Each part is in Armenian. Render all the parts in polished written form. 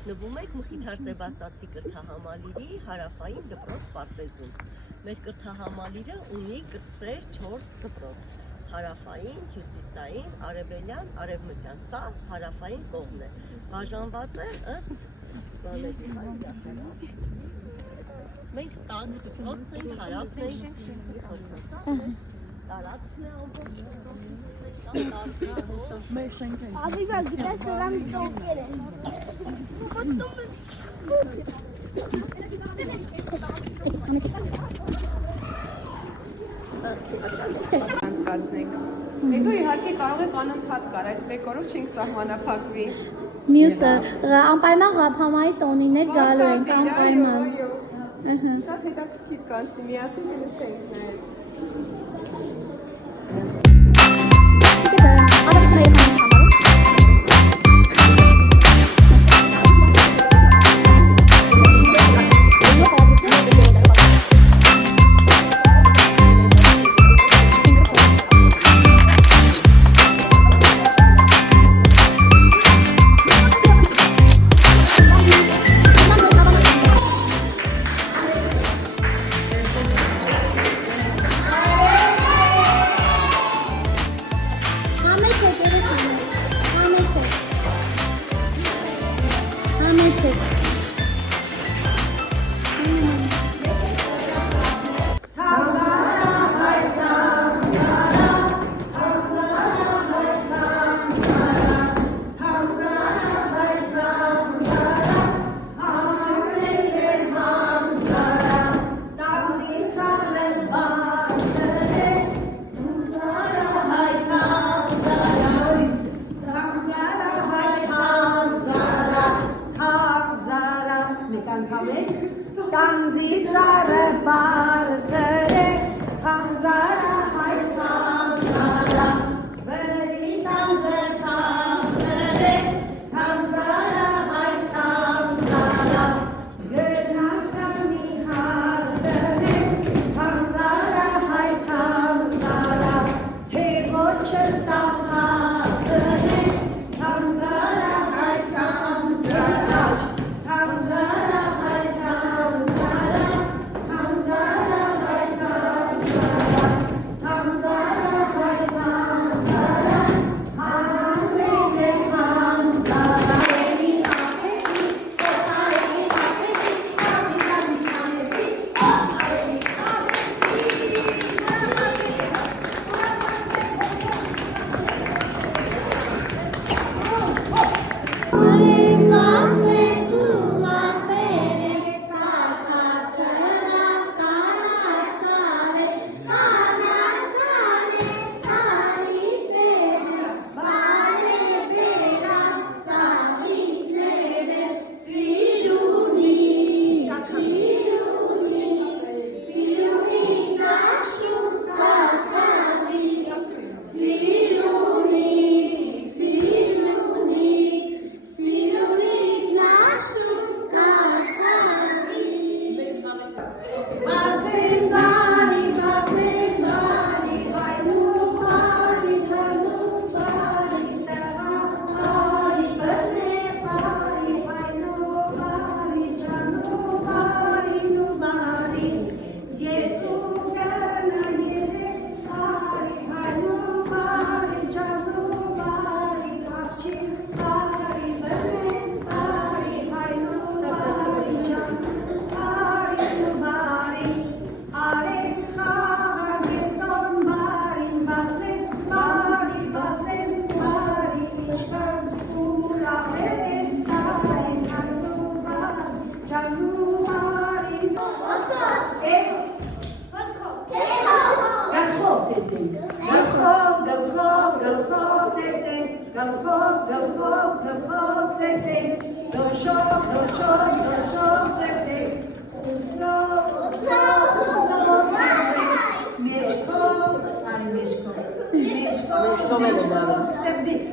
հայտնվում եք Մխիթար Սեբաստացի կրթահամալիրի հարավային դպրոց պարտեզում։ Մեր կրթահամալիրը ունի կրտսեր 4 դպրոց՝ հարավային, հյուսիսային, արևելյան, արևմտյան։ Սա հարավային կողմն է։ Բաժանված է ըստ բաների։ Մենք տան դպրոցն ենք, հարավն ենք, տարածքն է ամբողջ։ Aveva grazie all'amicchiere. Անցկացնենք։ Հետո իհարկե կարող եք անընդհատ կար, այս մեկ օրով չենք սահմանափակվի։ Մյուսը անպայման Ղափամայի տոնիներ գալու են անպայման։ Շատ հետաքրքիր կանցնի, միասին նշենք նաև։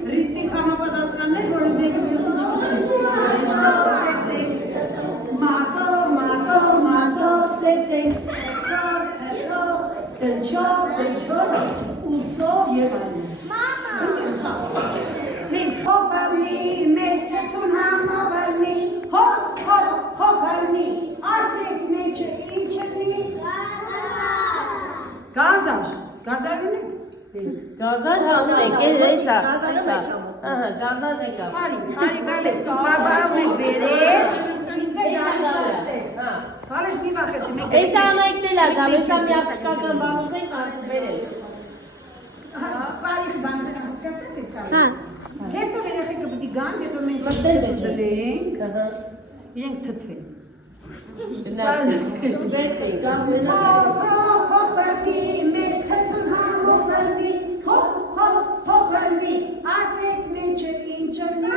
Ritmik համապատասխաններ, որը մեկը մյուսին չպիտի։ Մատո, ծեծենք, դնչով, ուսով և այլն։ Մենք հոպարնի, մեր թթուն համավարնի, Գազան համեք, էսա։ Գազանը մեջ ամոթ։ Ահա, գազան եկա։ Հարի գալիս դու բաբայում եք վերել, ինքը գալիս աստեղ։ Հա։ Հալես մի վախեցի, մենք Էսա անայքնել է գալ, էսա մի աղջկական բանուկ ենք բերել։ Բարիք բանը հասկացեք եք կարի։ Հա։ Հետո երեխեքը պիտի գան, հետո մենք Մտել մեջ դնենք, Ահա։ իրենք թթվեն։ Գնացինք, շուտեցինք։ Հոպ, բրնի, մեր թթուն համով բրնի, հոպ, բրնի, ասեք մեջը ինչրնի,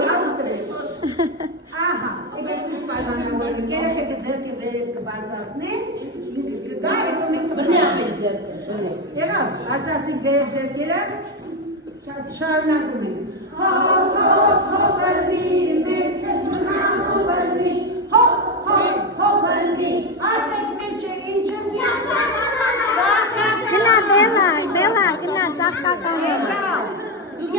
գալում տրեք։ Ահա, edek siz paylaşıyorsunuz. Gerek ձերքը վերև կբարձրացնեն, գա հետո մենք Բրնի ապել ձերքը, բրնի։ Եղավ, արձացին վերև ձերքերը, շարունակում ենք։ Հոպ, բրնի, մեր թթուն համով բրնի, հոպ, բրնի, ասեք մեջը ինչրնի, Գնա Բելա, գնա ծաղկական։ Դուք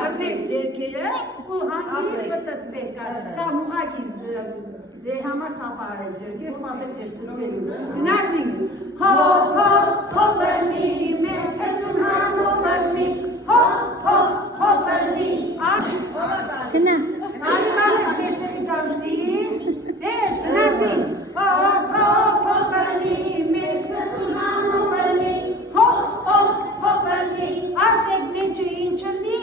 բռնեք ձերքերը ու հանգիստ պտտվեք, կամ ուղղակի ձեր համար թափարեք ձերքերը, սպասեք ձեր թթվելու։ Գնացինք, հոպ, բռնի, մեր թթուն համով բռնի, հոպ, բռնի, Գնա։ Ալիմանես մեջտեղի տանցին, ես գնացինք, հոպ, բռնի, մեր թթուն համով բռնի, հոպ, բռնի, ասեք մեջը ինչրնի,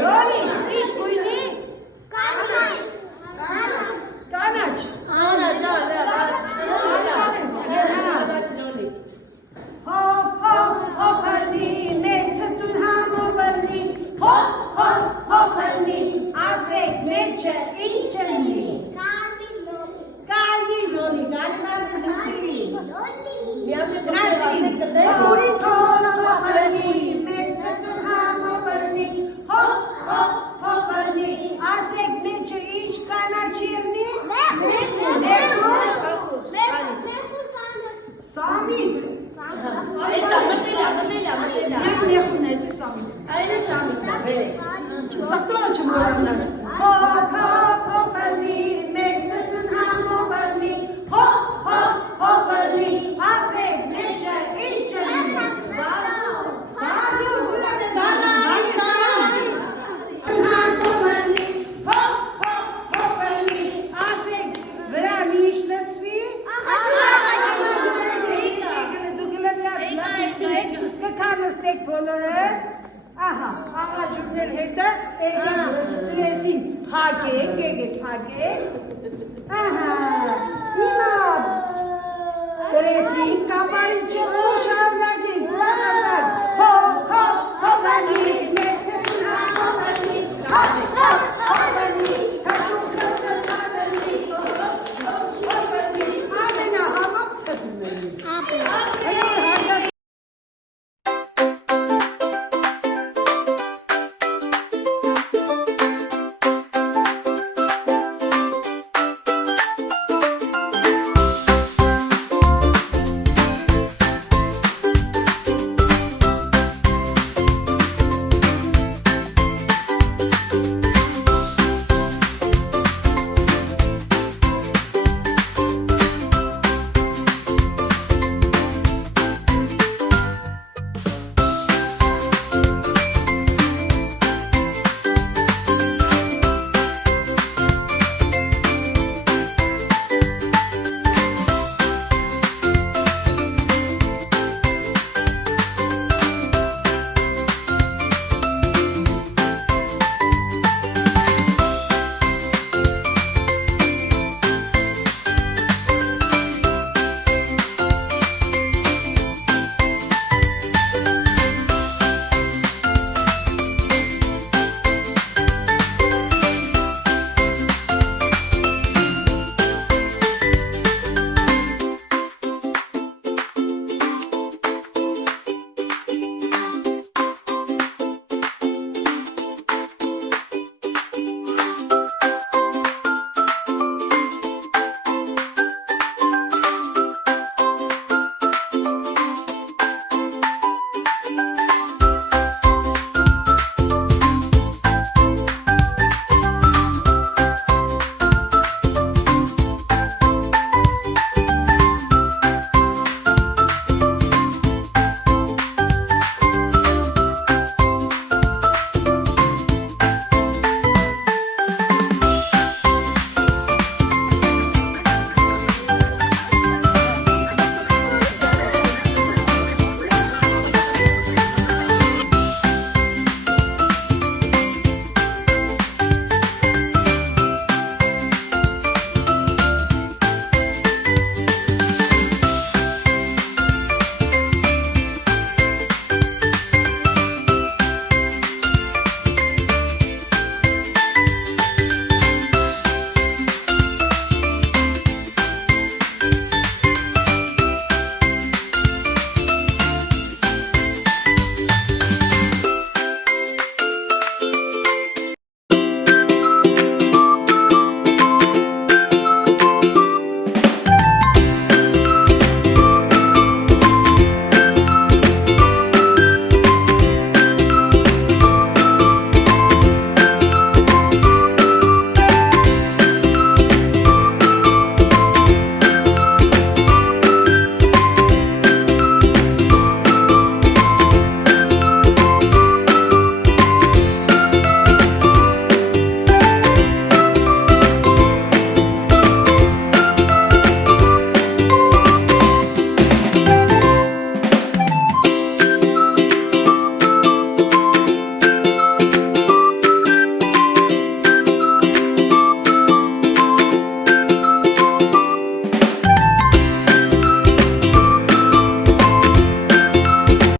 Լոլի, ինչ գույնի, կանաչ, հոպ, բռնի, մեր թթուն համով բռնի, հոպ, բռնի, ասեք մեջը ինչրնի, Կալի լոլի, գալիմանես լոլի, Գնացին, հոպ, բռնի, մեր թթուն համով բռնի, հոպ, բռնի, ասեք մեջը ինչ կանաչիրնի, Սամիտ, Նայն նեխուն ես սամիտ, Այլ է սամիսա, բերեք։ Սաղտողը չմորանան, հոպ, բռնի, մեր թթուն համով բռնի, հոպ, բռնի, ասեք մեջը ինչրնի, Բազու, վրան ինչ լծվի, կքանստեք բոլորը, ահա, աղաջուրներ հետը, եկեք հագեք, ահա, հիմա, գրեցին, կապարիչ ուշ ազա,